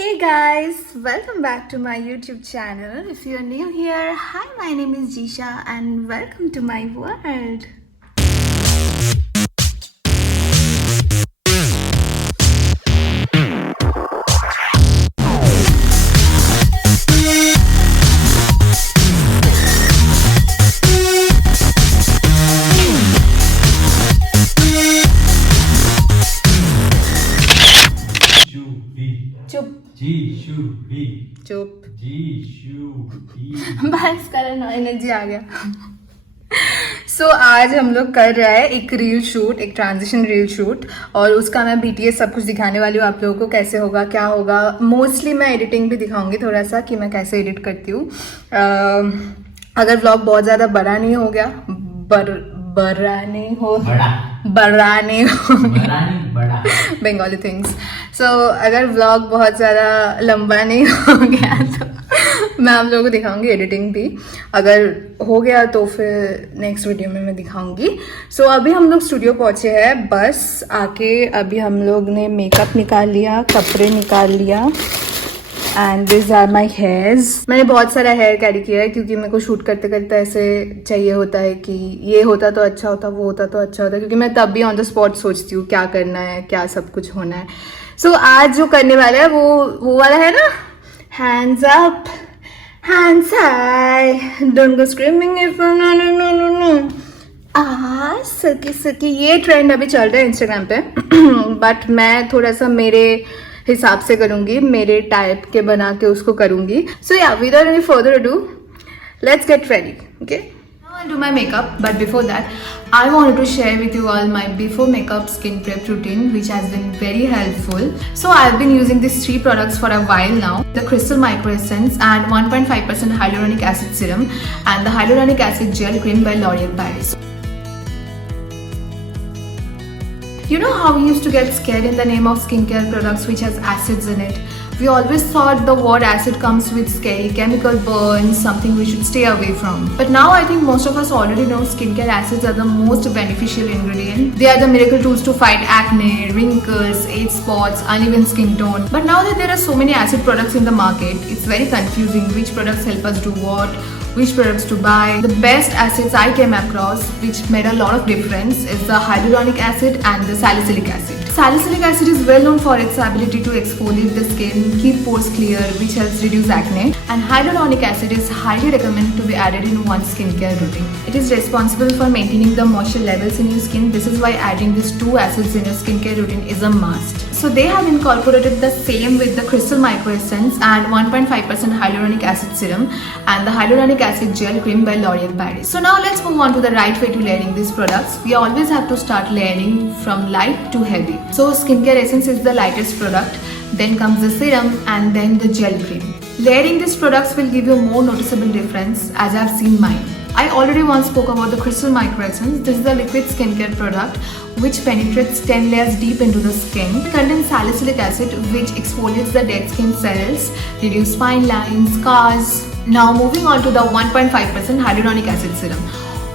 Hey guys, welcome back to my YouTube channel. If you're new here, hi, my name is Jisha and welcome to my world. चुप चुप बस करना energy आ गया। आज हम लोग कर रहे हैं एक रील शूट, एक ट्रांजिशन रील शूट, और उसका मैं BTS सब कुछ दिखाने वाली हूँ आप लोगों को, कैसे होगा क्या होगा। मोस्टली मैं एडिटिंग भी दिखाऊंगी थोड़ा सा कि मैं कैसे एडिट करती हूँ। अगर व्लॉग बहुत ज़्यादा बड़ा नहीं हो गया, बड़ा नहीं हो बंगाली थिंग्स। अगर व्लॉग बहुत ज़्यादा लंबा नहीं हो गया तो मैं आप लोगों को दिखाऊंगी एडिटिंग भी। अगर हो गया तो फिर नेक्स्ट वीडियो में मैं दिखाऊंगी। अभी हम लोग स्टूडियो पहुंचे हैं, बस आके अभी हम लोग ने मेकअप निकाल लिया, कपड़े निकाल लिया, and this are my hairs. मैंने बहुत सारा हेयर कैरी किया है क्योंकि मेरे को शूट करते करते ऐसे चाहिए होता है कि ये होता तो अच्छा होता, वो होता तो अच्छा होता, क्योंकि मैं तब भी ऑन द स्पॉट सोचती हूँ क्या करना है, क्या सब कुछ होना है। आज जो करने वाला है वो वाला है ना, hands up hands high, don't go screaming if no सकी ये ट्रेंड अभी चल रहा है इंस्टाग्राम पे बट मैं थोड़ा सा मेरे हिसाब से करूंगी, मेरे टाइप के बना के उसको करूंगी। Without any further ado, let's get ready. Okay, now I'll do my makeup, but before that I wanted to share with you all my before makeup skin prep routine, which has been very helpful. I've been using these 3 products for a while now: the Crystal Micro Essence and 1.5% hyaluronic acid serum and the hyaluronic acid gel cream by L'Oreal Paris. You know how we used to get scared in the name of skincare products which has acids in it? We always thought the word acid comes with scary chemical burns, something we should stay away from. But now I think most of us already know skincare acids are the most beneficial ingredient. They are the miracle tools to fight acne, wrinkles, age spots, uneven skin tone. But now that there are so many acid products in the market, it's very confusing which products help us do what, which products to buy. The best acids I came across, which made a lot of difference, is the hyaluronic acid and the salicylic acid. Salicylic acid is well known for its ability to exfoliate the skin, keep pores clear, which helps reduce acne. And hyaluronic acid is highly recommended to be added in one's skincare routine. It is responsible for maintaining the moisture levels in your skin. This is why adding these 2 acids in your skincare routine is a must. They have incorporated the same with the Crystal Micro Essence and 1.5% hyaluronic acid serum and the hyaluronic acid gel cream by L'Oreal Paris. Now let's move on to the right way to layering these products. We always have to start layering from light to heavy. Skincare Essence is the lightest product, then comes the serum and then the gel cream. Layering these products will give you a more noticeable difference, as I've seen mine. I already once spoke about the Crystal Micro Essence. This is a liquid skincare product which penetrates 10 layers deep into the skin. It contains salicylic acid which exfoliates the dead skin cells, reduces fine lines, scars. Now moving on to the 1.5% hyaluronic acid serum.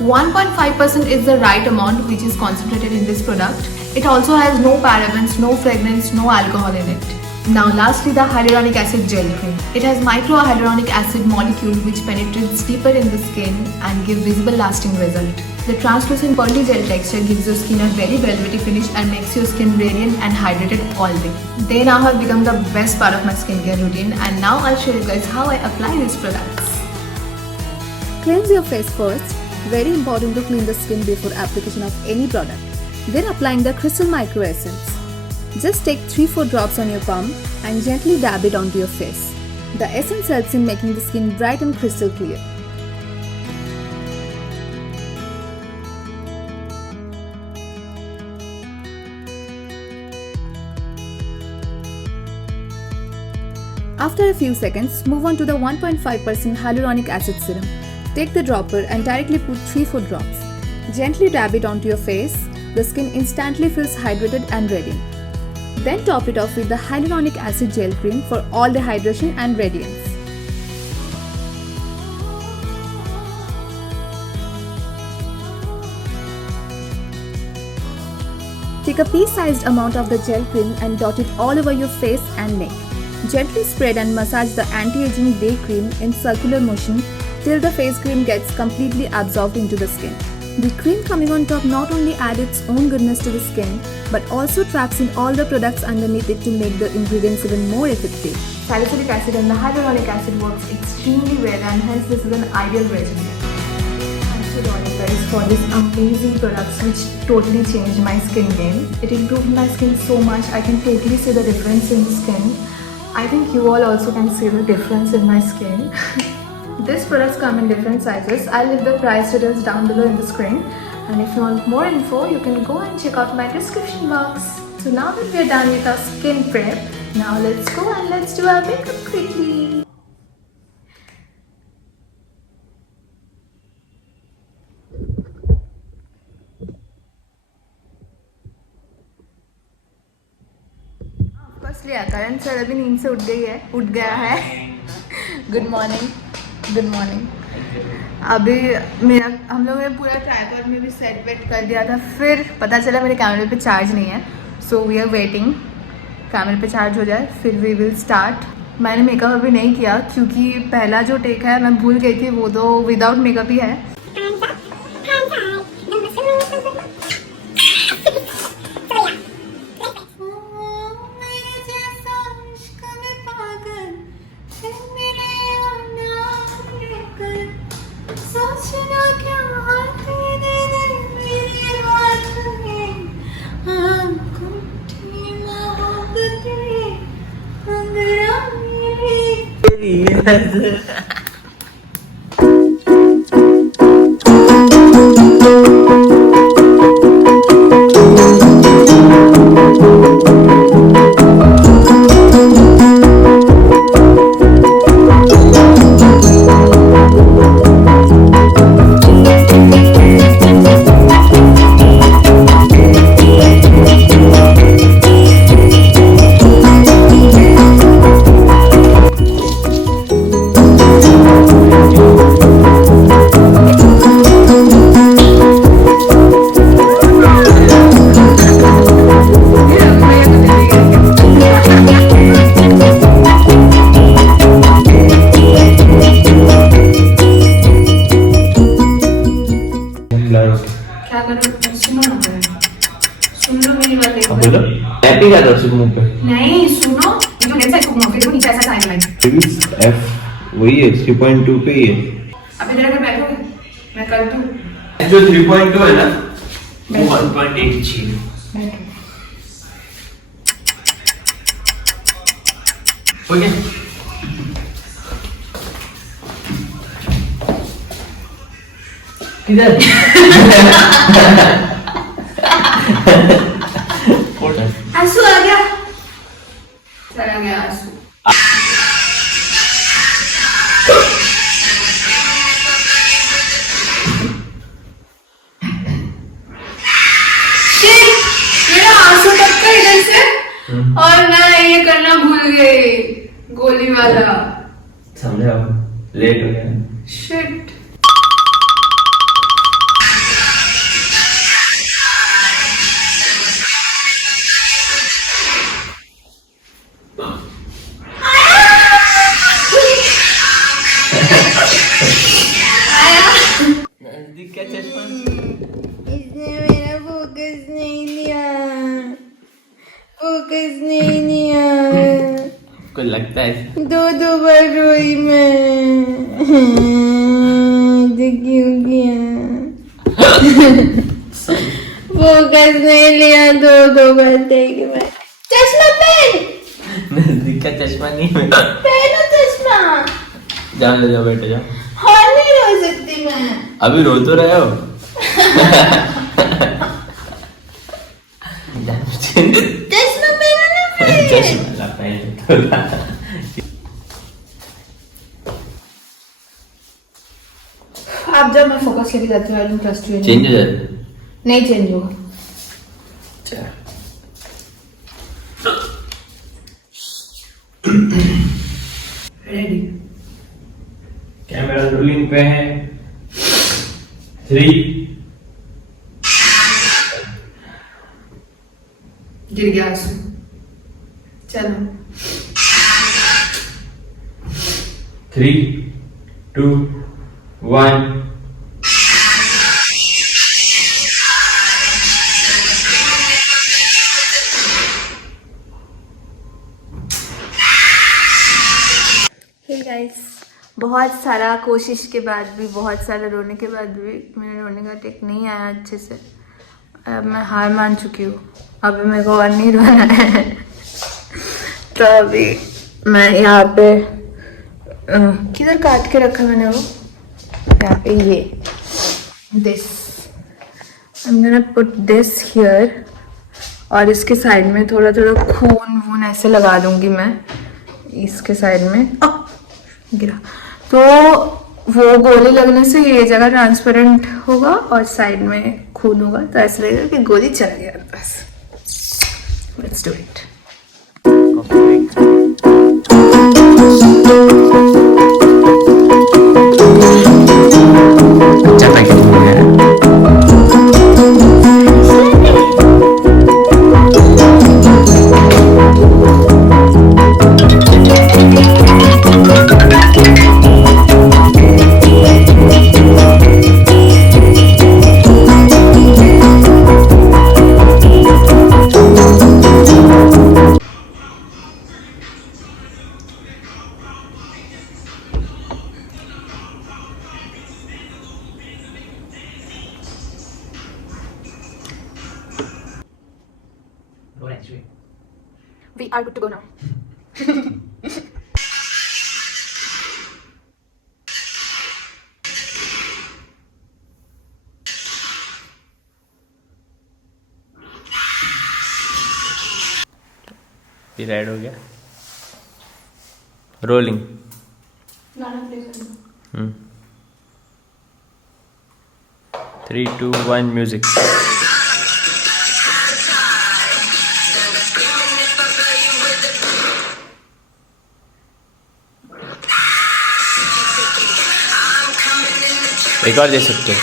1.5% is the right amount which is concentrated in this product. It also has no parabens, no fragrance, no alcohol in it. Now lastly, the hyaluronic acid gel cream. It has micro hyaluronic acid molecule which penetrates deeper in the skin and gives visible lasting result. The translucent pearly gel texture gives your skin a very velvety finish and makes your skin radiant and hydrated all day. They now have become the best part of my skincare routine, and now I'll show you guys how I apply these products. Cleanse your face first. Very important to clean the skin before application of any product. Then applying the Crystal Micro Essence. Just take 3-4 drops on your palm and gently dab it onto your face. The essence helps in making the skin bright and crystal clear. After a few seconds, move on to the 1.5% hyaluronic acid serum. Take the dropper and directly put 3-4 drops. Gently dab it onto your face. The skin instantly feels hydrated and radiant. Then top it off with the hyaluronic acid gel cream for all the hydration and radiance. Take a pea-sized amount of the gel cream and dot it all over your face and neck. Gently spread and massage the anti-aging day cream in circular motion till the face cream gets completely absorbed into the skin. The cream coming on top not only adds its own goodness to the skin, but also traps in all the products underneath it to make the ingredients even more effective. Salicylic acid and the hyaluronic acid works extremely well, and hence this is an ideal regimen. Thanks to Dornic guys for this amazing products which totally changed my skin game. It improved my skin so much. I can totally see the difference in the skin. I think you all also can see the difference in my skin. These products come in different sizes. I'll leave the price details down below in the screen. And if you want more info, you can go and check out my description box. So now that we're done with our skin prep, now let's go and let's do our makeup quickly. ऑफकोर्सली Karan sir अभी नींद से उठ गया है good morning अभी हम लोगों ने पूरा ट्राइपॉड में भी सेट वेट कर दिया था, फिर पता चला मेरे कैमरे पे चार्ज नहीं है, सो वी आर वेटिंग कैमरे पे चार्ज हो जाए फिर वी विल स्टार्ट। मैंने मेकअप अभी नहीं किया क्योंकि पहला जो टेक है मैं भूल गई थी, वो तो विदाउट मेकअप ही है। नहीं सुनो, जो लेंस है इसको फिर नीचे ऐसा आएगा लाइट एफ वही है 3.2 पे ही है। अभी जरा मैं बैठोगे, मैं कर दूं जो 3.2 है ना वो 1.8 चाहिए। बैठो ओके किधर आंसू आ गया, चला गया आंसू। मेरा आंसू टपका इधर से और मैं ये करना भूल गई, गोली वाला। समझा, लेट हो गया। शिट। नजदीक का चश्मा इसने मेरा फोकस नहीं लिया। को लगता है दो बार रोई मैं। क्यों किया? फोकस नहीं लिया, दो बार देख मैं। चश्मा पहन। नजदीक का चश्मा नहीं है। पहनो चश्मा। जाओ ले जाओ, बैठो जाओ। हाँ नहीं रो सकती मैं। अभी रो तो रहे हो। चश्मा पहनो ना फिर। चश्मा पहन। आप जब मैं फोकस लेके जाती हूँ, I don't trust you. Change हो जाए? नहीं चेंज होगा। रेडी। कैमरा रोलिंग पे है। 3 गिर गया आंसू। चलो 3, 2, 1. हे गाइस, बहुत सारा कोशिश के बाद भी, बहुत सारा रोने के बाद भी मेरा रोने का टेक नहीं आया अच्छे से। अब मैं हार मान चुकी हूँ, अभी मेरे को और नहीं रोना है। तो अभी मैं यहाँ पे किधर काट के रखा मैंने वो, यहाँ पे ये this, I am gonna put this here, और इसके साइड में थोड़ा थोड़ा खून वून ऐसे लगा दूंगी मैं इसके साइड में। गिरा तो वो गोली लगने से ये जगह ट्रांसपेरेंट होगा और साइड में खून होगा, तो ऐसा लगेगा कि गोली चल गया बस। Let's do it. We are good to go now. ये रेड हो गया। रोलिंग। गाना प्ले कर दो। 3, 2, 1 म्यूजिक। एक और दे सकते हो।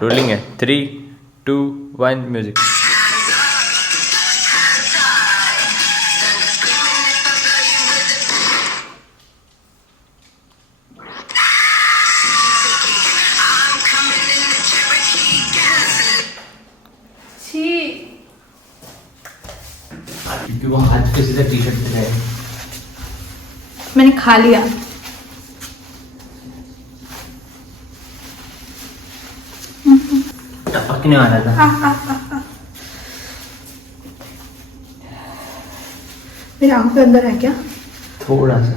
रोलिंग है। 3, 2, 1 म्यूजिक। क्योंकि वो हाथ पे सीधा टी शर्ट पे है। मैंने खा लिया। टपकने वाला था। मेरी आंखों के अंदर है क्या? थोड़ा सा।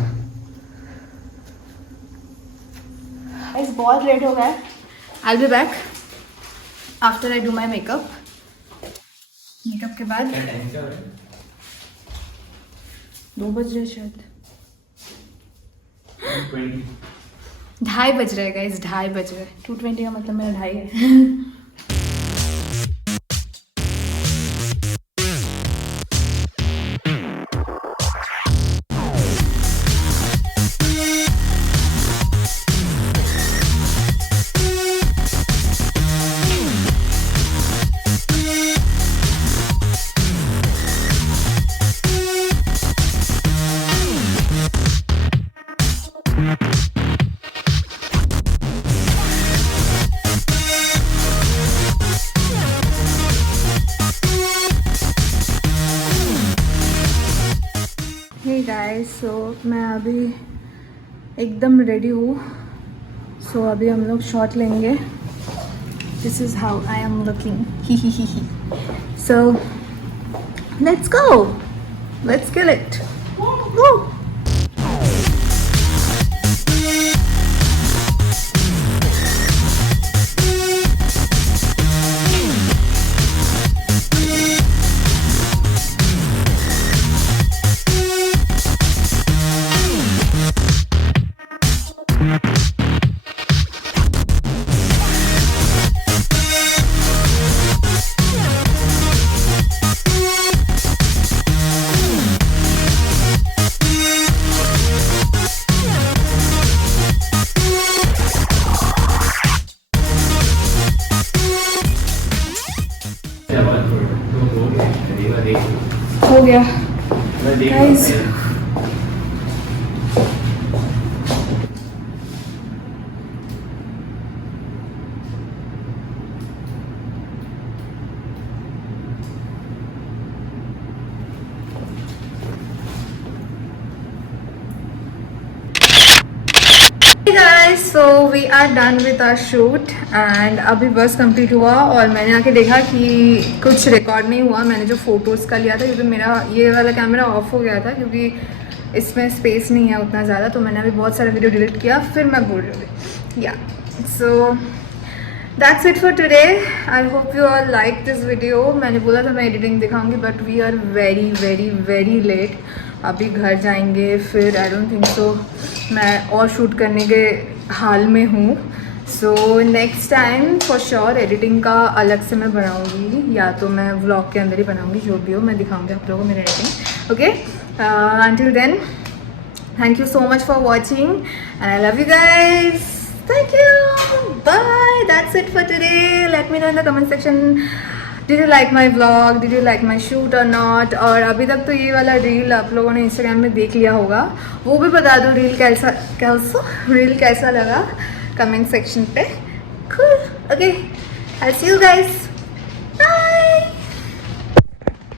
इस बहुत लेट हो गया है। I'll be back after I do my makeup. Makeup के बाद 2 बज रहे शायद। 2:30 बज रहे गाइस, 2:30 बज रहे। 2:20 का मतलब मेरा 2:30 है। हे गाइस, सो मैं अभी एकदम रेडी हूँ। सो अभी हम लोग शॉट लेंगे। This is how I am looking, he he. So let's go, let's kill it. गया मैं देख Guys. रहा हूँ। Hey guys, so we are done with our shoot and अभी बस कंप्लीट हुआ और मैंने आके देखा कि कुछ रिकॉर्ड नहीं हुआ। मैंने जो फोटोज़ का लिया था क्योंकि मेरा ये वाला कैमरा ऑफ हो गया था क्योंकि इसमें स्पेस नहीं है उतना ज़्यादा, तो मैंने अभी बहुत सारा वीडियो डिलीट किया। फिर मैं बोल रही हूँ या so that's it for today. I hope you all like this video. मैंने बोला था मैं एडिटिंग दिखाऊंगी but we are very very very late. अभी घर जाएंगे फिर आई डोंट थिंक सो मैं और शूट करने के हाल में हूँ। So next time for sure editing का अलग से मैं बनाऊँगी या तो मैं व्लॉग के अंदर ही बनाऊँगी, जो भी हो मैं दिखाऊँगी आप लोगों को मेरी editing. Okay, until then thank you so much for watching and I love you guys. Thank you. Bye. That's it for today. Let me know in the comment section, did you like my vlog, did you like my shoot or not? और अभी तक तो ये वाला reel आप लोगों ने Instagram में देख लिया होगा, वो भी बता दो रील कैसा लगा कमेंट सेक्शन पे। Cool. Okay, I'll see you guys.